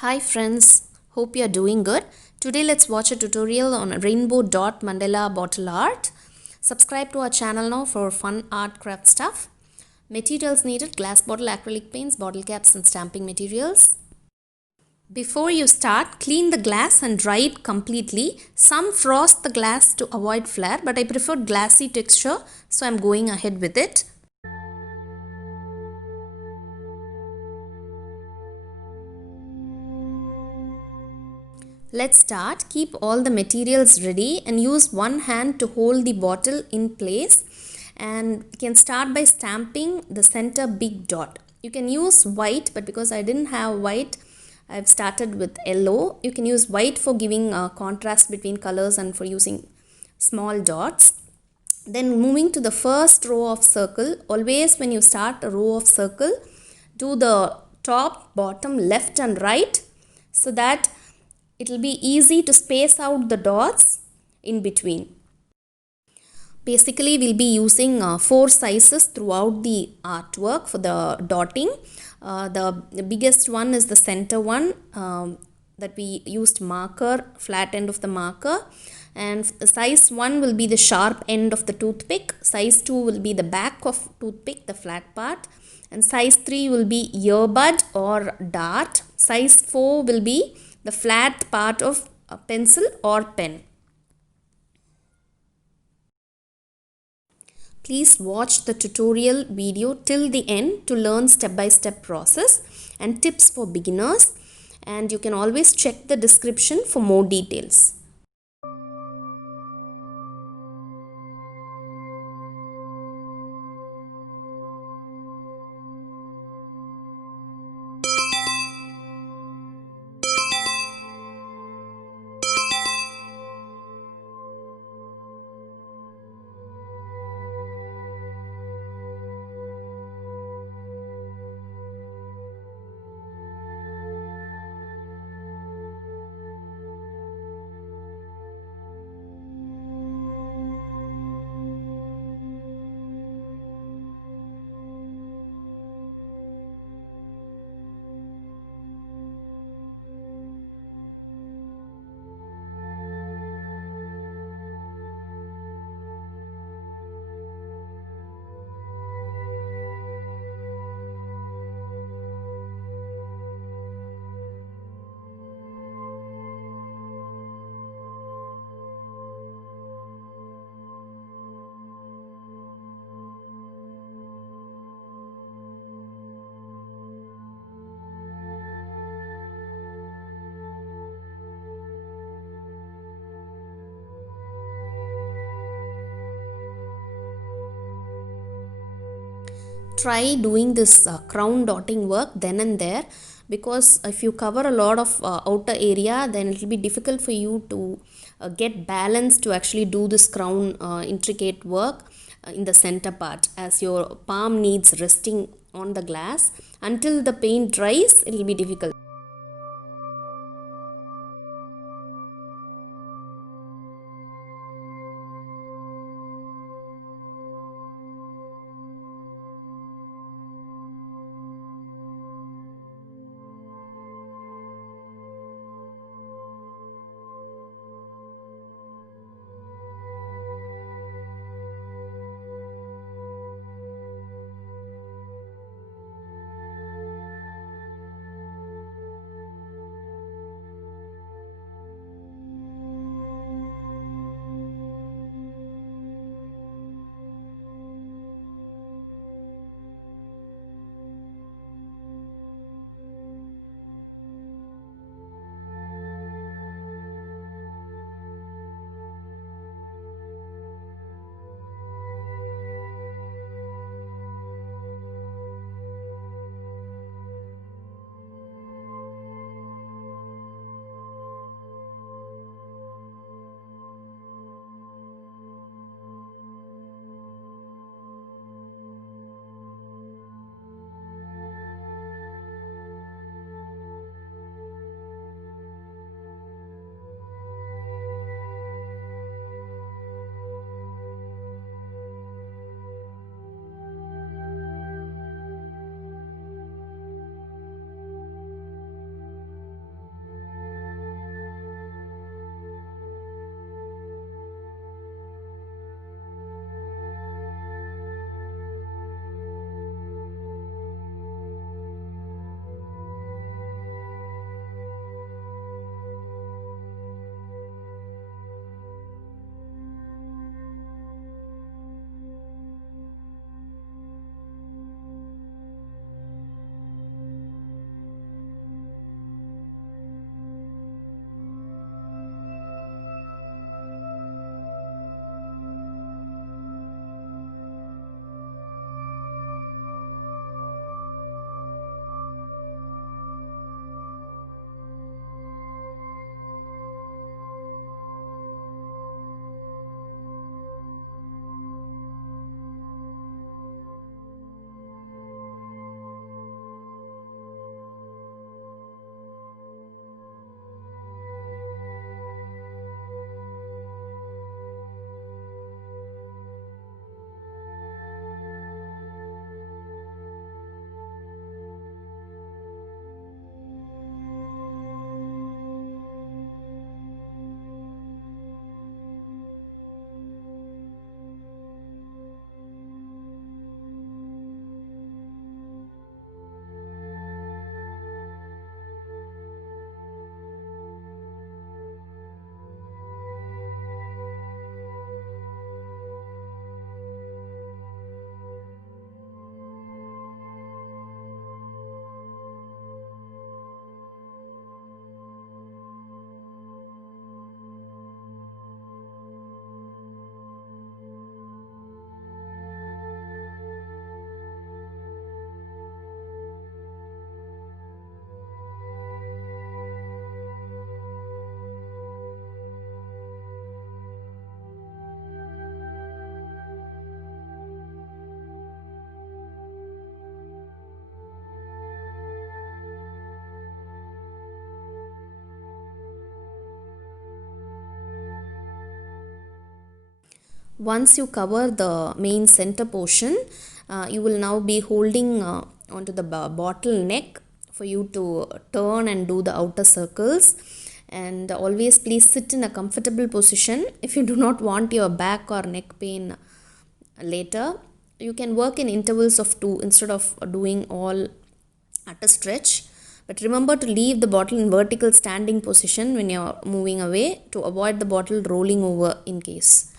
Hi friends, hope you are doing good. Today let's watch a tutorial on rainbow dot mandala bottle art. Subscribe to our channel now for fun art craft stuff. Materials needed: glass bottle, acrylic paints, bottle caps and stamping materials. Before you start, clean the glass and dry it completely. Some frost the glass to avoid flare, but I prefer glassy texture, so I'm going ahead with it. Let's start. Keep all the materials ready and use one hand to hold the bottle in place, and you can start by stamping the center big dot. You can use white, but because I didn't have white, I've started with yellow. You can use white for giving a contrast between colors and for using small dots. Then moving to the first row of circle, always when you start a row of circle, do the top, bottom, left and right, so that it will be easy to space out the dots in between. Basically, we'll be using 4 sizes throughout the artwork for the dotting. The biggest one is the center one, that we used marker, flat end of the marker. And size 1 will be the sharp end of the toothpick. Size 2 will be the back of toothpick, the flat part. And size 3 will be earbud or dart. Size 4 will be the flat part of a pencil or pen. Please watch the tutorial video till the end to learn step-by-step process and tips for beginners, and you can always check the description for more details. Try doing this crown dotting work then and there, because if you cover a lot of outer area, then it will be difficult for you to get balance to actually do this crown intricate work in the center part, as your palm needs resting on the glass. Until the paint dries, it will be difficult. Once you cover the main center portion, you will now be holding onto the bottle neck for you to turn and do the outer circles. And always please sit in a comfortable position. If you do not want your back or neck pain later, you can work in intervals of 2 instead of doing all at a stretch. But remember to leave the bottle in vertical standing position when you're moving away to avoid the bottle rolling over in case.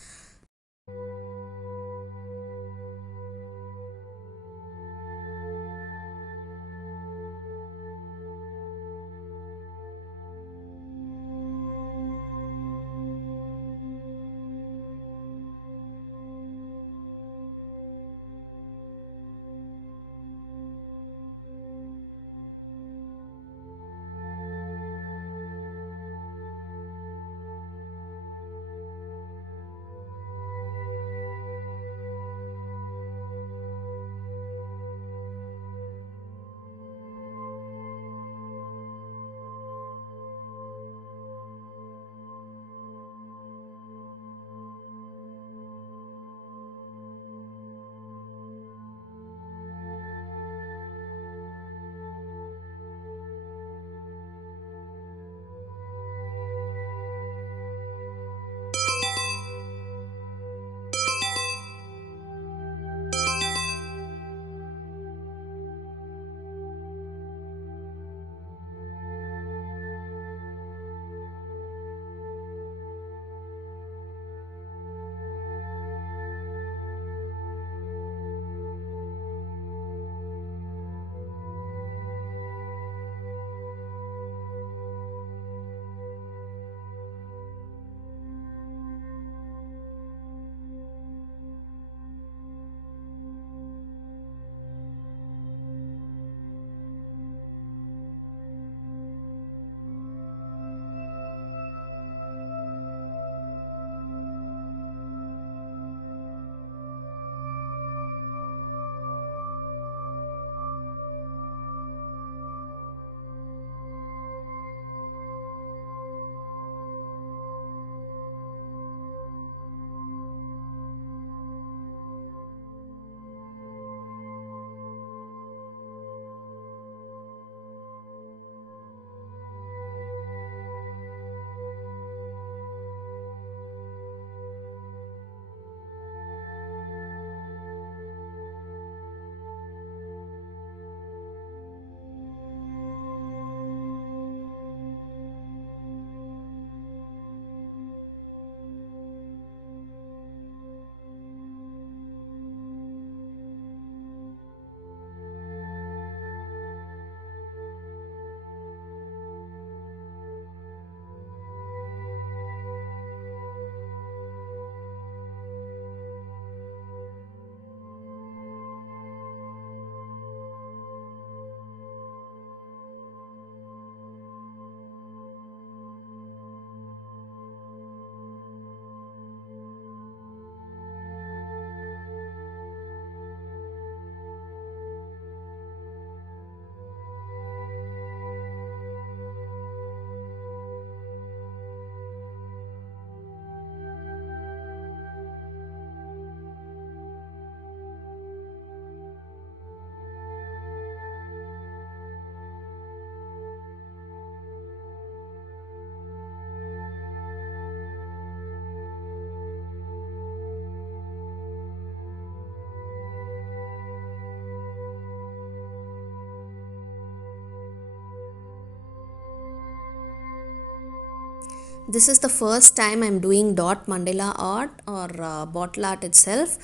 This is the first time I'm doing dot mandala art or bottle art itself.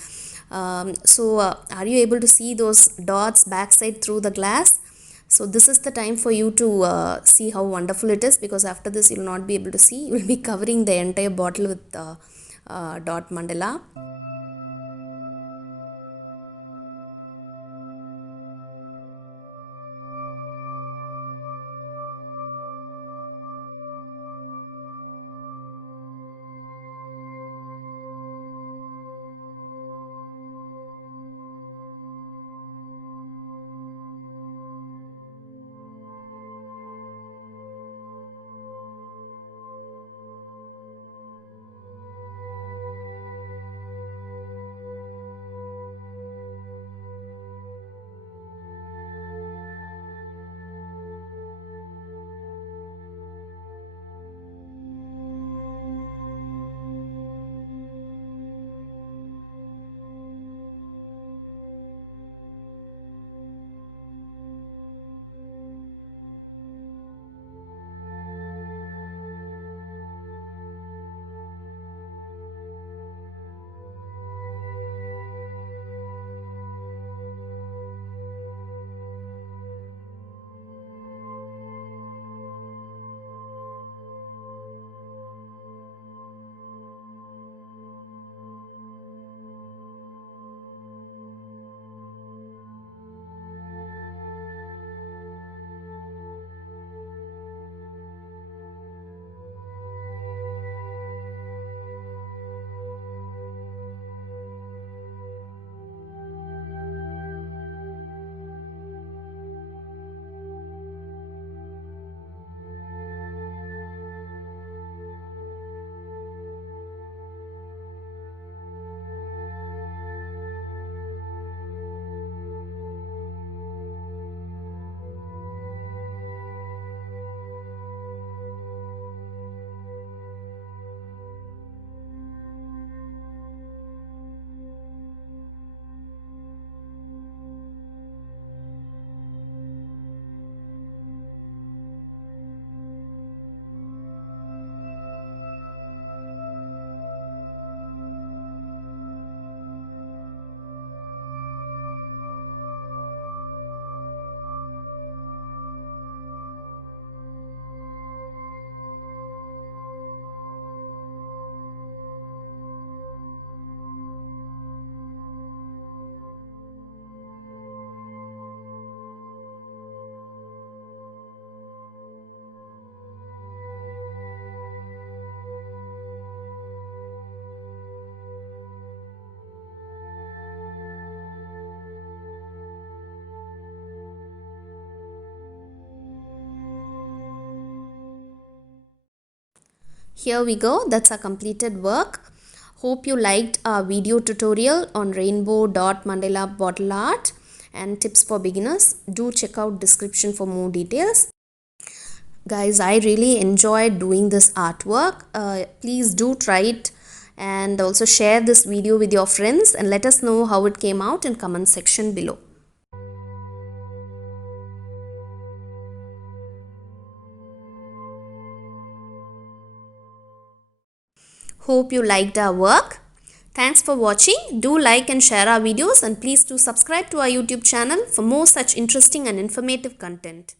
Are you able to see those dots backside through the glass? So this is the time for you to see how wonderful it is, because after this you will not be able to see. You will be covering the entire bottle with dot mandala. Here we go, that's our completed work. Hope you liked our video tutorial on rainbow dot mandala bottle art and tips for beginners. Do check out description for more details. Guys, I really enjoyed doing this artwork. Please do try it and also share this video with your friends and let us know how it came out in comment section below. Hope you liked our work. Thanks for watching. Do like and share our videos and please do subscribe to our YouTube channel for more such interesting and informative content.